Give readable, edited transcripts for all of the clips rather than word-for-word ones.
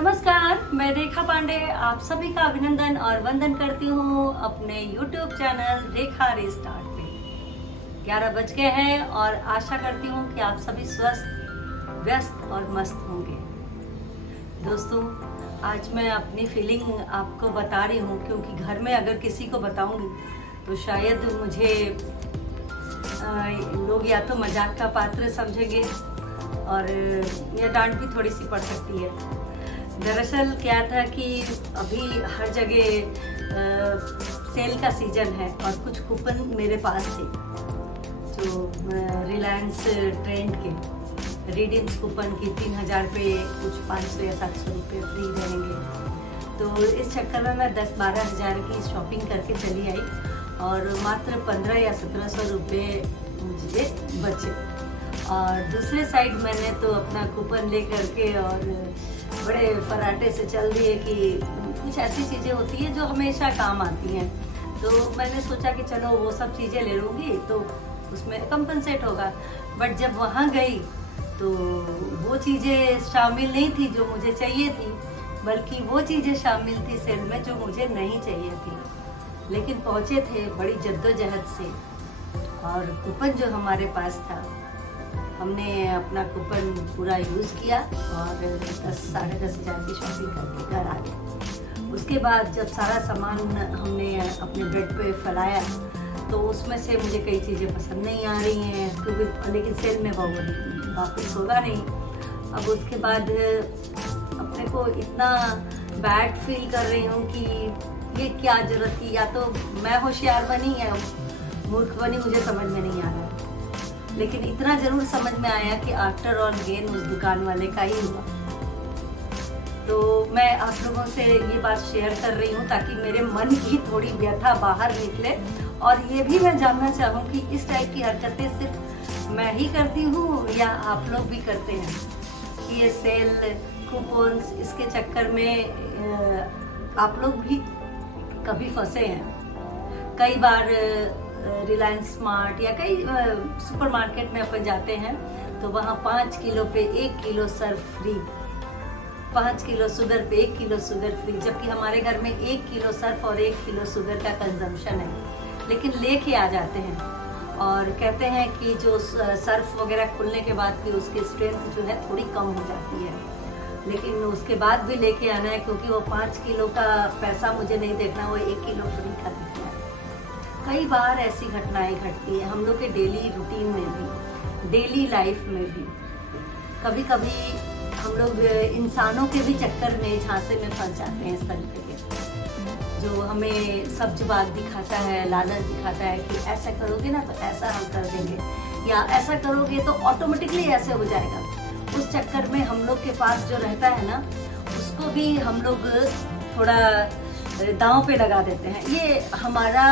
नमस्कार, मैं रेखा पांडे आप सभी का अभिनंदन और वंदन करती हूँ अपने YouTube चैनल रेखा रीस्टार्ट पे। 11 बज गए हैं और आशा करती हूँ कि आप सभी स्वस्थ, व्यस्त और मस्त होंगे। दोस्तों, आज मैं अपनी फीलिंग आपको बता रही हूँ क्योंकि घर में अगर किसी को बताऊँगी तो शायद मुझे लोग या तो मजाक का पात्र समझेंगे और या डांट भी थोड़ी सी पड़ सकती है। दरअसल क्या था कि अभी हर जगह सेल का सीजन है और कुछ कूपन मेरे पास थे जो रिलायंस ट्रेंड के रिडीम्स कूपन की 3000 पे कुछ 500 या 700 रुपये फ्री रहेंगे। तो इस चक्कर में मैं 10-12 हज़ार की शॉपिंग करके चली आई और मात्र 15 या 1700 रुपये मुझे बचे। और दूसरे साइड मैंने तो अपना कूपन ले करके और बड़े फराटे से चल दिए कि कुछ ऐसी चीज़ें होती हैं जो हमेशा काम आती हैं। तो मैंने सोचा कि चलो वो सब चीज़ें ले लूँगी तो उसमें कंपनसेट होगा। बट जब वहाँ गई तो वो चीज़ें शामिल नहीं थी जो मुझे चाहिए थी, बल्कि वो चीज़ें शामिल थी सेल में जो मुझे नहीं चाहिए थी। लेकिन पहुँचे थे बड़ी जद्दोजहद से और कूपन जो हमारे पास था हमने अपना कूपन पूरा यूज़ किया और 10-10.5 हज़ार की शॉपिंग करके घर आ गए। उसके बाद जब सारा सामान हमने अपने बेड पे फैलाया तो उसमें से मुझे कई चीज़ें पसंद नहीं आ रही हैं क्योंकि लेकिन सेल में वो वापस होगा नहीं। अब उसके बाद अपने को इतना बैड फील कर रही हूँ कि ये क्या ज़रूरत थी, या तो मैं होशियार बनी या मूर्ख बनी, मुझे समझ में नहीं आ रहा। लेकिन इतना जरूर समझ में आया कि आफ्टर ऑल गेन उस दुकान वाले का ही हुआ। तो मैं आप लोगों से ये बात शेयर कर रही हूँ ताकि मेरे मन की थोड़ी व्यथा बाहर निकले और ये भी मैं जानना चाहूँ कि इस टाइप की हरकतें सिर्फ मैं ही करती हूँ या आप लोग भी करते हैं कि ये सेल कूपन्स इसके चक्कर में आप लोग भी कभी फंसे हैं। कई बार रिलायंस स्मार्ट या कई सुपरमार्केट में अपन जाते हैं तो वहाँ 5 किलो पे 1 kilo Surf free, 5 kilo sugar पे 1 किलो शुगर फ्री, जबकि हमारे घर में 1 किलो सर्फ और 1 किलो शुगर का कंजम्पशन है। लेकिन लेके आ जाते हैं और कहते हैं कि जो सर्फ वगैरह खुलने के बाद की उसकी स्ट्रेंथ जो है थोड़ी कम हो जाती है, लेकिन उसके बाद भी लेके आना है क्योंकि वो 5 किलो का पैसा मुझे नहीं देखना, वो 1 किलो फ्री का देखना है। कई बार ऐसी घटनाएं घटती हैं हम लोग के डेली रूटीन में भी, डेली लाइफ में भी। कभी कभी हम लोग इंसानों के भी चक्कर में झांसे में फंस जाते हैं इस तरीके के, जो हमें सब्ज बाग दिखाता है, लालच दिखाता है कि ऐसा करोगे ना तो ऐसा हम कर देंगे या ऐसा करोगे तो ऑटोमेटिकली ऐसे हो जाएगा। उस चक्कर में हम लोग के पास जो रहता है ना उसको भी हम लोग थोड़ा दांव पे लगा देते हैं। ये हमारा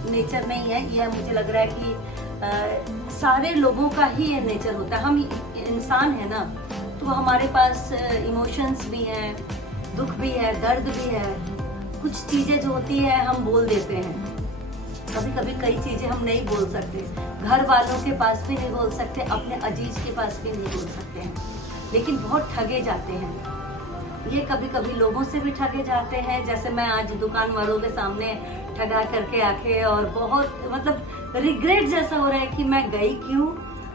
नेचर नहीं है, यह मुझे लग रहा है कि सारे लोगों का ही ये नेचर होता है। हम इंसान है ना, तो हमारे पास इमोशंस भी हैं, दुख भी है, दर्द भी है। कुछ चीज़ें जो होती है हम बोल देते हैं, कभी कभी कई चीज़ें हम नहीं बोल सकते, घर वालों के पास भी नहीं बोल सकते, अपने अजीज के पास भी नहीं बोल सकते हैं, लेकिन बहुत ठगे जाते हैं। ये कभी कभी लोगों से भी ठगे जाते हैं, जैसे मैं आज दुकान वालों के सामने ठगा करके आके और बहुत मतलब रिग्रेट जैसा हो रहा है कि मैं गई क्यों,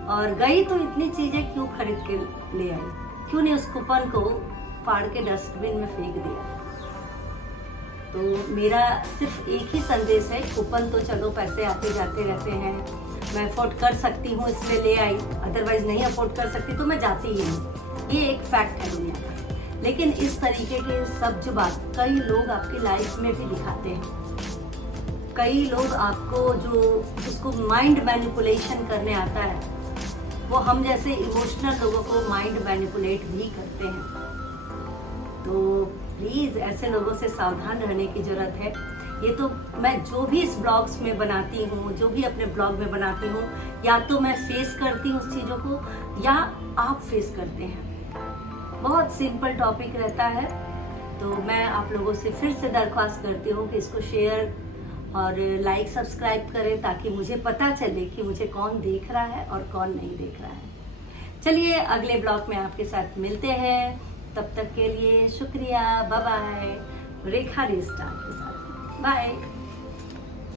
और गई तो इतनी चीजें क्यों खरीद के ले आई, क्यों नहीं उस कूपन को फाड़ के डस्टबिन में फेंक दिया। तो मेरा सिर्फ एक ही संदेश है, कूपन तो चलो पैसे आते जाते रहते हैं, मैं अफोर्ड कर सकती हूँ इसलिए ले आई, अदरवाइज नहीं अफोर्ड कर सकती तो मैं जाती ही नहीं। ये एक फैक्ट है दुनिया का। लेकिन इस तरीके के सब जो बात कई लोग आपकी लाइफ में भी दिखाते हैं। कई लोग आपको जो जिसको माइंड मैनिपुलेशन करने आता है वो हम जैसे इमोशनल लोगों को माइंड मैनिपुलेट भी करते हैं। तो प्लीज़ ऐसे लोगों से सावधान रहने की ज़रूरत है। ये तो मैं जो भी इस ब्लॉग्स में बनाती हूँ, जो भी अपने ब्लॉग में बनाती हूँ, या तो मैं फेस करती हूँ उस चीज़ों को या आप फेस करते हैं। बहुत सिंपल टॉपिक रहता है। तो मैं आप लोगों से फिर से दरख्वास्त करती हूँ कि इसको शेयर और लाइक सब्सक्राइब करें ताकि मुझे पता चले कि मुझे कौन देख रहा है और कौन नहीं देख रहा है। चलिए अगले ब्लॉग में आपके साथ मिलते हैं। तब तक के लिए शुक्रिया, बाय बाय। रेखा रे स्टार के साथ बाय।